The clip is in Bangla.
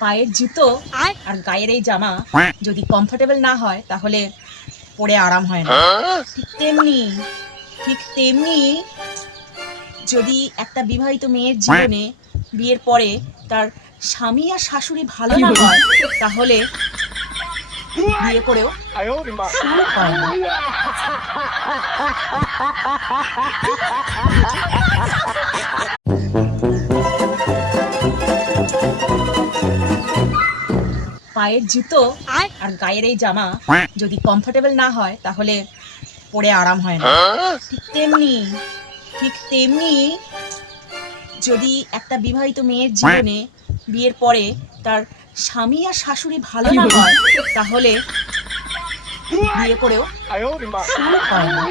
পায়ের জুতো আর গায়ের এই জামা যদি কমফোর্টেবল না হয় তাহলে পরে আরাম হয় না। ঠিক তেমনি যদি একটা বিবাহিত মেয়ের জীবনে বিয়ের পরে তার স্বামী আর শাশুড়ি ভালো না হয় তাহলে বিয়ে করেও সুখ হয় না। পায়ের জুতো আর গায়ের এই জামা যদি কমফোর্টেবল না হয় তাহলে পরে আরাম হয় না। ঠিক তেমনি যদি একটা বিবাহিত মেয়ের জীবনে বিয়ের পরে তার স্বামী আর শাশুড়ি ভালো না হয় তাহলে বিয়ে করেও সুখ হয় না।